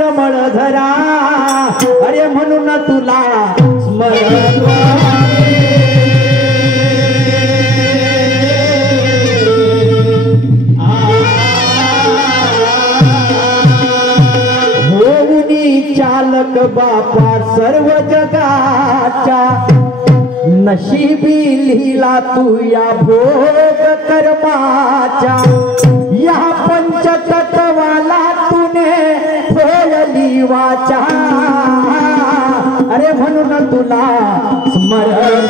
निर्मळ धरा अरे म्हणून तुला स्मरण होऊनी चालक बापा सर्व जगाच्या नशीबी लिहिला तू या भोग कर्माच्या या पंचतत्वाला तूने खोलली वाचा अरे म्हणून तुला स्मरण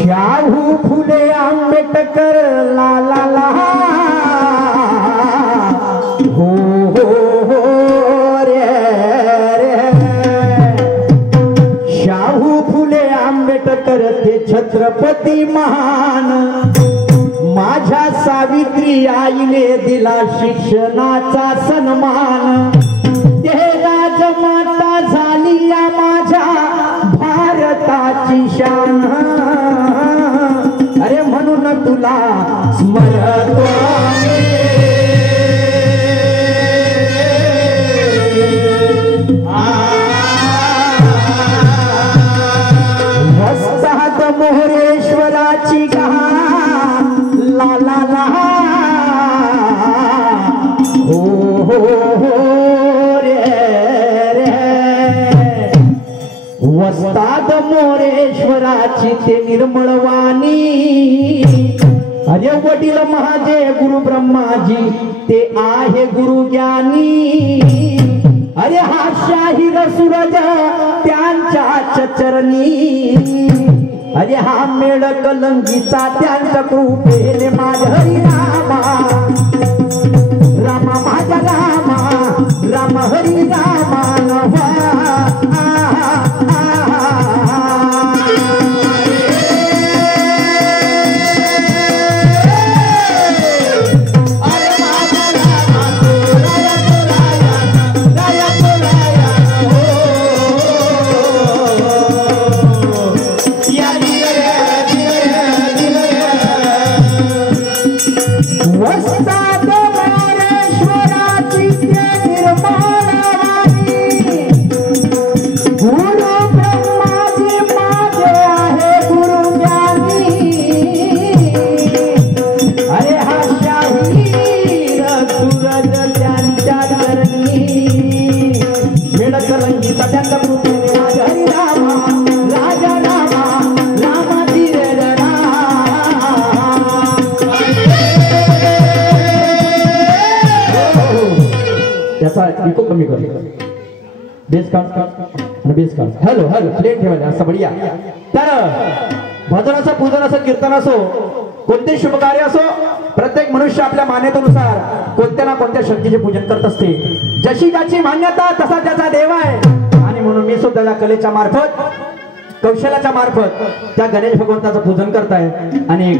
शाहू फुले आंबेडकर ला ला ला हो हो हो रे रे शाहू फुले आंबेडकर ते छत्रपती महान माझ्या सावित्री आईने दिला शिक्षणाचा सन्मान ते राजमाता झाली या माझ्या भारताची शान अरे म्हणून तुला स्मरण वस्ताद मोहरेश्वराची गहा ला ला ला हो हो हो रे रे वस्ताद मोरेश्वराची ते निर्मळवाणी अरे वडील माझे गुरु ब्रह्माजी ते आहे गुरु ज्ञानी अरे हा शाहीर सूरज त्यांच्या चरणी अरे हा मेळ कलंगीचा त्यांच्या कृपेने माझ्या हरी रामा रामा माझ्या रामा राम हरी रामा कमी कर बेस काढ बेस काढ हॅलो हॅलो प्लेट ठेवायला असं बढिया तर भजन असो पूजन असो कीर्तन असो कोणते शुभ कार्य असो प्रत्येक मनुष्य आपल्या मान्यतेनुसार कोणत्या ना कोणत्या शक्तीचे पूजन करत असते जशी ज्याची मान्यता तसा त्याचा देव आहे आणि म्हणून मी सुद्धा त्या कलेच्या मार्फत कौशल्याच्या मार्फत त्या गणेश भगवंताचं पूजन करताय आणि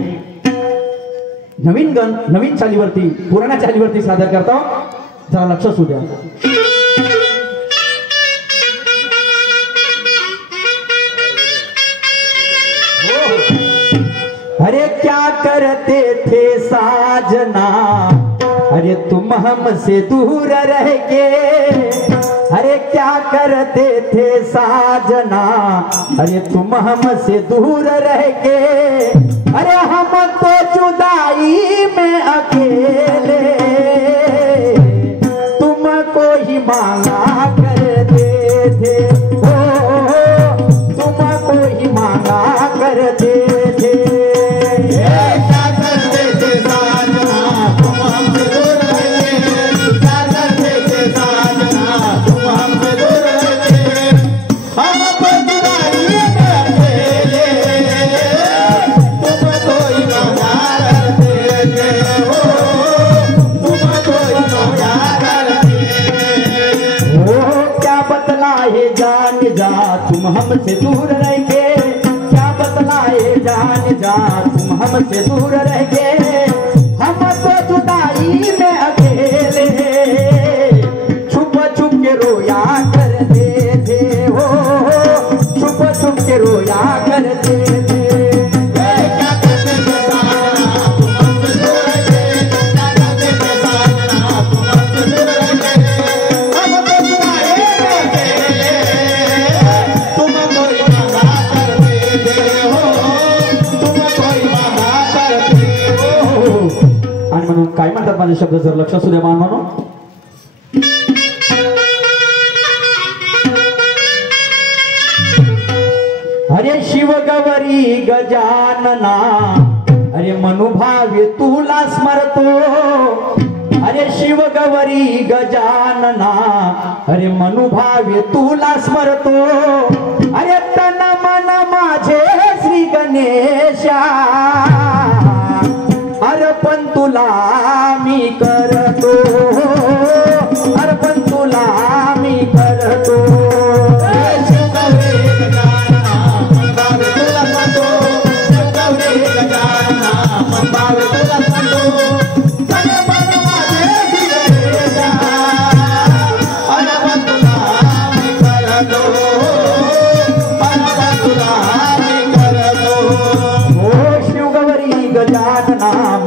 नवीन चालीवरती पुराण्या चालीवरती सादर करतो जरा लक्ष असू द्या अरे क्या करते थे साजना अरे तुम हमसे दूर रह के अरे क्या करते थे साजना अरे तुम हमसे दूर रह के अरे हम तो जुदाई में अकेले तुमको ही मांगा करते थे तुमको ही मांगा करते थे तुम हमसे दूर रह के क्या बतलाए जान जा तुम हमसे दूर रह के हम तो जुदाई में अकेले छुप छुप के रोया करते थे हो छुप छुप के रोया करते थे काय म्हणतात माझे शब्द जर लक्ष असू द्या बांधवानो. अरे शिव गवरी गजानना अरे मनुभावे तुला स्मरतो. अरे शिव गवरी गजानना अरे मनुभावे तुला स्मरतो. अरे तन मन माझे श्री गणेशा अर्पण तुला मी करतो. अर्पण तुला मी करतो.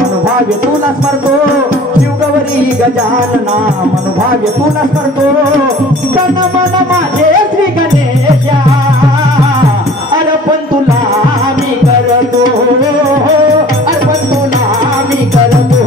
मनुभाव्य तुला स्मरतो. शिवगवरी गजानना मनुभाव्य तुला स्मरतो. तन मन माझे श्री गणेशा अर्पण तुला मी करतो. अर्पण तुला मी करतो.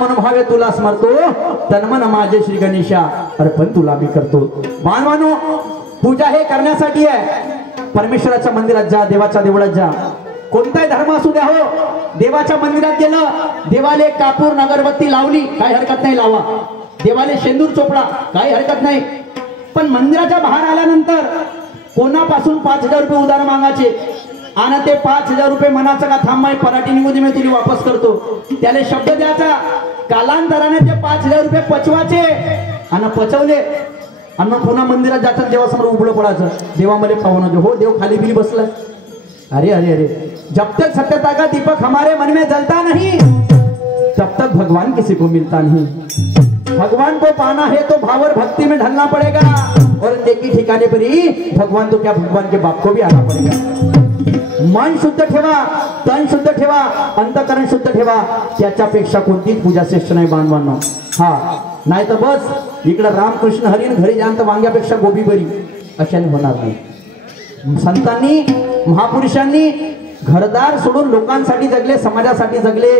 मनोभावे तुला स्मरतो. तन्मन माझे श्री गणेशा अर्पण तुला मी करतो. मानवानो पूजा हे करण्यासाठी आहे. परमेश्वराच्या मंदिरात जा, देवाच्या देवळात जा, कोणताही धर्म असू द्या हो. देवाच्या मंदिरात गेलं, देवाले कापूर अगरबत्ती लावली, काही हरकत नाही, लावा. देवाले शेंदूर चोपडा, काही हरकत नाही. पण मंदिराच्या बाहेर आल्यानंतर कोणापासून 5,000 रुपये उधार मागायचे आणि ते 5,000 रुपये मनाचा का थांबाय पराठी निघून मी तुला वापस करतो. त्याला शब्द द्यायचा. कालांतराने ते 5,000 रुपये पचवायचे आणि पचवले आणि मग पुन्हा मंदिरात जातात. देवासमोर उभं पडायचं. देवामध्ये पाहून हो देव खाली बिली बसलाय. अरे अरे अरे, जब तक सत्यता का दीपक हमारे मन में जलता नहीं तब तक भगवान किसी को मिलता नहीं. भगवान को पाना है तो भाव और भक्ति में ढलना पड़ेगा. और नेकी ठिकाने पर ही भगवान तो क्या भगवान के बाप को भी आना पड़ेगा. मन शुद्ध ठेवा, तन शुद्ध ठेवा, अंतकरण शुद्ध ठेवा. त्याच्यापेक्षा कोणतीच पूजा श्रेष्ठ नाही बांधवांनो. हा नाही तर बस इकडे रामकृष्ण हरीन घरी जाणं वांग्यापेक्षा गोबी बरी अशाने होणार नाही. संतांनी महापुरुषांनी घरदार सोडून लोकांसाठी जगले, समाजासाठी जगले.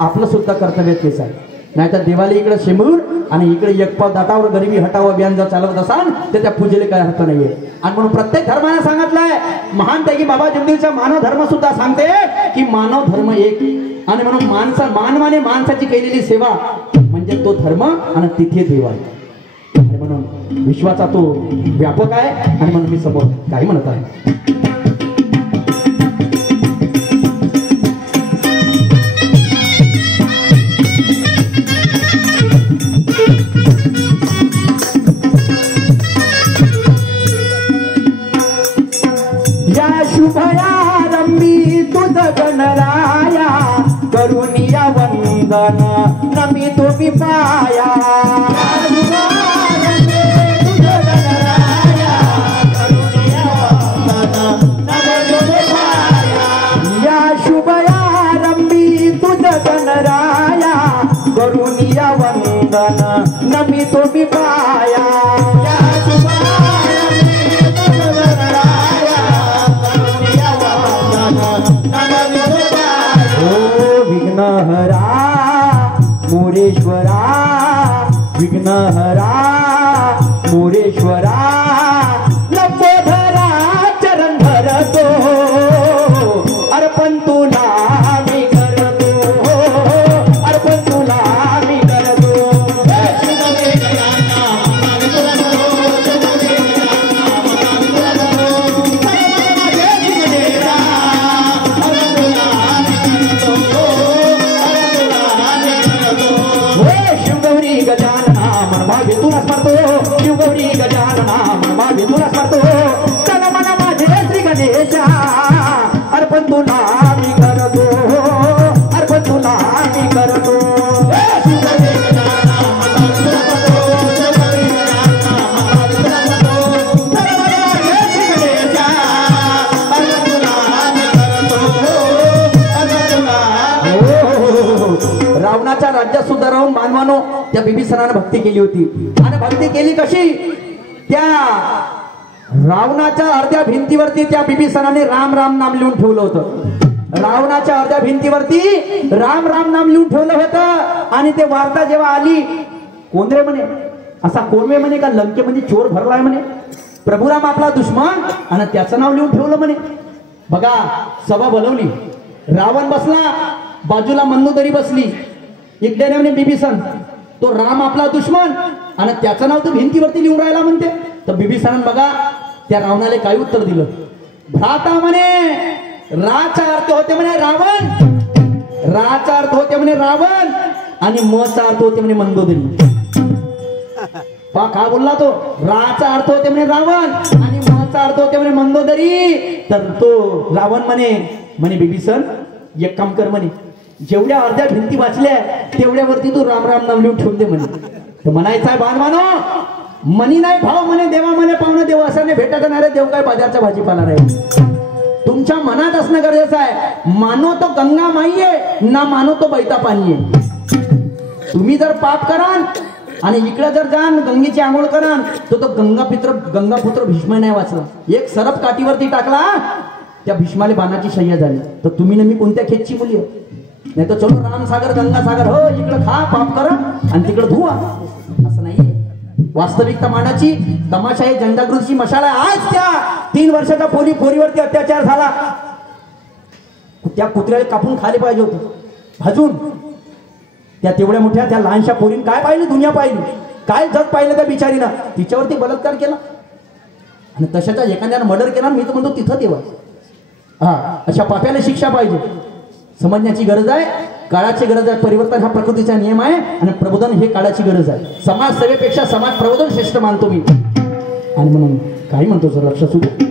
आपलं सुद्धा कर्तव्य तेच आहे. नाहीतर देवाला इकडे शेमूर आणि इकडे एकपाव दाटावर गरिबी हटाव अभियान जर चालवत असाल तर त्या पूजेला काय अर्थ नाहीये. आणि म्हणून प्रत्येक धर्माने सांगितलंय, महान त्यागी बाबा जगदीशचा मानव धर्म सुद्धा सांगते की मानव धर्म एक. आणि म्हणून मानवाने माणसाची केलेली सेवा म्हणजे तो धर्म आणि तिथे देव आहे. आणि म्हणून विश्वाचा तो व्यापक आहे. आणि म्हणून मी समोर काही म्हणत आहे. करुनिया वंदन नमी तुम्ही पाया. या शुभया रंबी तुझ गणराया करुनिया वंदन नमी तुम्ही पाया. विघ्नहरा मोरेश्वरा, विघ्नहरा मोरेश्वरा, लंबोधरा चरण धरतो. अर्पण तुला मी करतो. अर्पण तुला मी करतो. रावणाच्या राज्यात सुद्धा राहून बांधवानो त्या बिभीषणाने भक्ती केली होती. आणि भक्ती केली कशी, त्या रावणाच्या अर्ध्या भिंतीवरती त्या बिभीषणाने राम राम नाम लिहून ठेवलं होतं. रावणाच्या अर्ध्या भिंतीवरती राम राम नाम लिहून ठेवलं होतं. आणि ते वार्ता जेव्हा आली, कोण रे म्हणे, असा कोण रे म्हणे का लंकेमध्ये चोर भरलाय म्हणे, प्रभुराम आपला दुश्मन, आणि त्याचं नाव लिहून ठेवलं म्हणे. बघा सभा बोलवली, रावण बसला बाजूला, मंदोदरी बसली, इकडे म्हणे बिभीषण, तो राम आपला दुश्मन आणि त्याचं नाव तो भिंतीवरती लिहून राहिला म्हणते. तर बिभीषणाने बघा त्या रावणाला काय उत्तर दिलं, भ्राता म्हणे राचा अर्थ होते म्हणे रावण, राचा अर्थ होते म्हणे रावण, आणि मचा अर्थ होते म्हणे मंदोदरी. पा काय बोलला तो, राचा अर्थ होते म्हणे रावण आणि मचा अर्थ होते म्हणे मंदोदरी. तर तो रावण म्हणे बिभीषण एक काम कर म्हणे, जेवढ्या अर्ध्या भिंती वाचल्या तेवढ्यावरती तू राम राम नाम लिहून ठेवून दे म्हणे. तर म्हणायचं आहे बांधवानो, मनी नाही भाव म्हणे देवा म्हणे पाहुणे देव असं नाही भेटत नाही रे, देव काय बाजारचा भाजीपाला नाही. तुमच्या मनात असणं गरजेचं आहे. मानो तो गंगा माई आहे ना मानो तो बैता पाणी आहे. तुम्ही जर पाप कराल आणि इकडे जर जाण गंगेची आंघोळ कराल तर तो गंगापुत्र भीष्म नाही वाचला. एक सरप काठीवरती टाकला, त्या भीष्माला बाणाची शय्या झाली. तर तुम्ही नेहमी कोणत्या खेचची मुली आहे, नाही तर चलो रामसागर गंगासागर, हो इकडे खा पाप करा आणि तिकडे धुवा, असं नाही. वास्तविकता मानाची तमाशा आहे, जनजागृतीची मशाल आहे. आज त्या 3 वर्षाच्या पोरीवरती अत्याचार झाला, त्या कुत्र्याला कापून खाली पाहिजे होतं भाजून. त्या तेवढ्या मोठ्या त्या लहानशा पोरीने काय पाहिली, दुनिया पाहिली, काय जग पाहिलं त्या बिचारीनं, तिच्यावरती बलात्कार केला आणि तशाचा एखाद्यानं मर्डर केला. मी तर म्हणतो तिथं देवा, हा अशा पाप्याला शिक्षा पाहिजे. समजण्याची गरज आहे, काळाची गरज आहे. परिवर्तन हा प्रकृतीचा नियम आहे आणि प्रबोधन हे काळाची गरज आहे. समाज सेवेपेक्षा समाज प्रबोधन श्रेष्ठ मानतो मी. आणि म्हणून काही म्हणतो सर, लक्ष असू दे.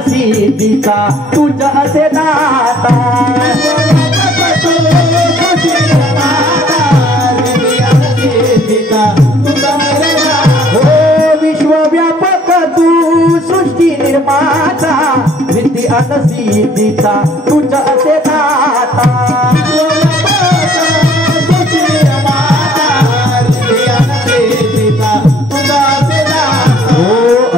सिद्धीचा तुझा असे दाता, विश्वव्यापक तू सृष्टी निर्माता, विद्धी अन सिद्धीचा तुझा असे दाता.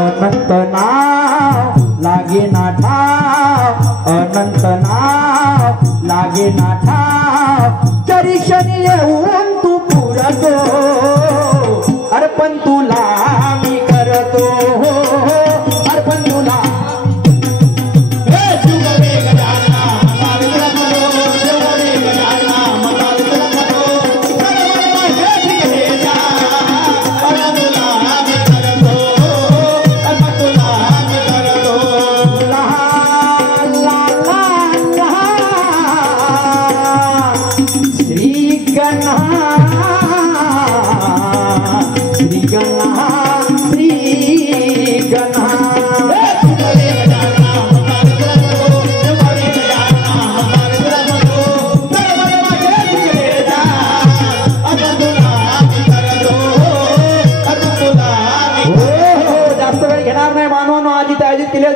अनंत नाव लागे ना ठाव, अनंत नाव लागे ना ठाव, चरिक्षणी येऊन तू पुरतो, अर्पण तुला मी करतो, अर्पण तुला.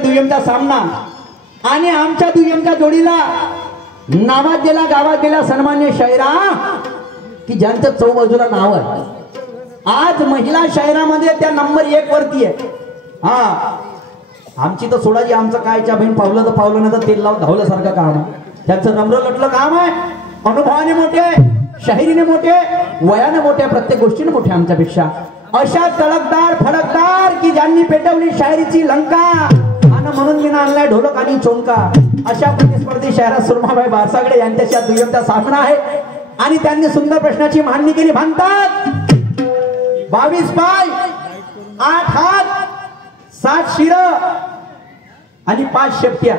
दुय्यमचा सामना आणि आमच्या दुय्यमच्या जोडीला नावात दिला, गावात दिला सन्मान्य शायरा की ज्यांचं चौबाजूला नाव आहे. आज महिला शायरामध्ये त्या नंबर 1 वरती आहे. हा आमची तर सोडाची, आमचं कायच्या बहीण पावलं तर पावलं नाही तर तेल लावून धावल्यासारखं काम आहे. त्यांचं नम्र लटलं काम आहे. अनुभवाने मोठे, शाहिरीने मोठे, वयाने मोठे, प्रत्येक गोष्टीने मोठे आमच्यापेक्षा. अशा तडकदार फडकदार की ज्यांनी पेटवली शायरीची लंका, म्हणून मी आणलाय ढोलक आणि चोंका. अशा प्रतिस्पर्धी शायरा सुरमाबाई बारसागडे यांच्याशी दुय्यमचा सामना आहे आणि त्यांनी सुंदर प्रश्नाची मांडणी केली. म्हणतात 22 पाय 8 हात 7 शिर आणि 5 शेपट्या.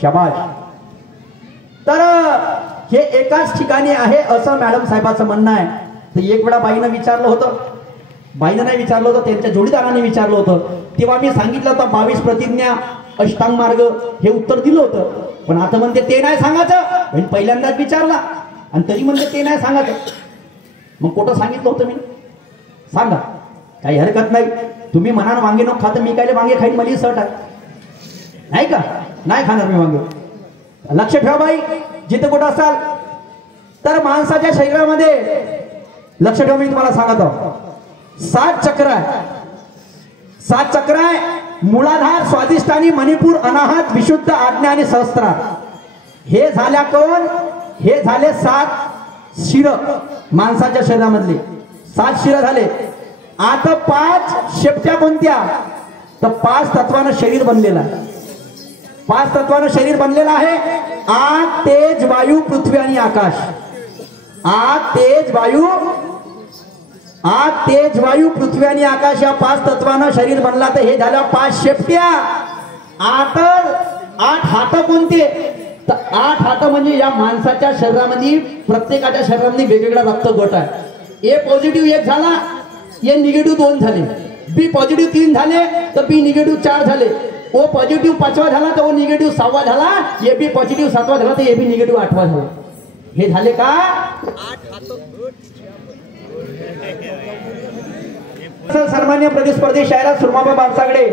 शाबाश. तर हे एकाच ठिकाणी आहे असं मॅडम साहेबांचं म्हणणं आहे. तर एक वेळा बाईनं विचारलं होतं, बाईनं नाही विचारलं होतं, त्यांच्या जोडीदाराने विचारलं होतं. तेव्हा मी सांगितलं होतं 22 प्रतिज्ञा अष्टांग मार्ग हे उत्तर दिलं होतं. पण आता म्हणते ते नाही सांगायचं. पहिल्यांदाच विचारला आणि तरी म्हणते ते नाही सांगायचं. मग कुठं सांगितलं होतं मी? सांगा, काही हरकत नाही. तुम्ही म्हणाल वांगे नको खात, मी काय वांगे खाईन, मला सट आहे नाही का? नाही खाणार मी वांगे. लक्ष ठेवा बाई, जिथे कुठं असाल तर माणसाच्या शरीरामध्ये लक्ष ठेवा. मी तुम्हाला सांगतो 7 चक्र आहे. 7 चक्र आहे. मूलाधार, स्वादिष्टानी, मणिपूर, अनाहत, विशुद्ध, आज्ञा आणि सहस्त्रार. हे झाल्या कोण? हे झाले 7 शिर माणसाच्या शरीरामधले. 7 शिर झाले. आता 5 शेपट्या कोणत्या? तर 5 तत्वानं शरीर बनलेलं आहे. 5 तत्वानं शरीर बनलेलं आहे. आग, तेज, वायू, पृथ्वी आणि आकाश. आग, तेज, वायू, आग, तेज, वायू, पृथ्वी आणि आकाश या 5 तत्वानं शरीर बनला. तर हे झालं 5 शेपट्या. 8 हात कोणते? तर 8 हात म्हणजे या माणसाच्या शरीरामध्ये प्रत्येकाच्या शरीरामध्ये वेगवेगळा रक्त गट आहे. ए पॉझिटिव्ह 1 झाला, ए निगेटिव्ह 2 झाले, बी पॉझिटिव्ह 3 झाले, तर बी निगेटिव्ह 4 झाले, ओ पॉझिटिव्ह 5वा झाला तर ओ निगेटिव्ह 6वा झाला, ए बी पॉझिटिव्ह 7वा झाला तर ए बी निगेटिव्ह 8वा झाला. हे झाले का 8 हात. सन्मान्य प्रतिस्पर्धी शायरा सुरमाबा बारसागडे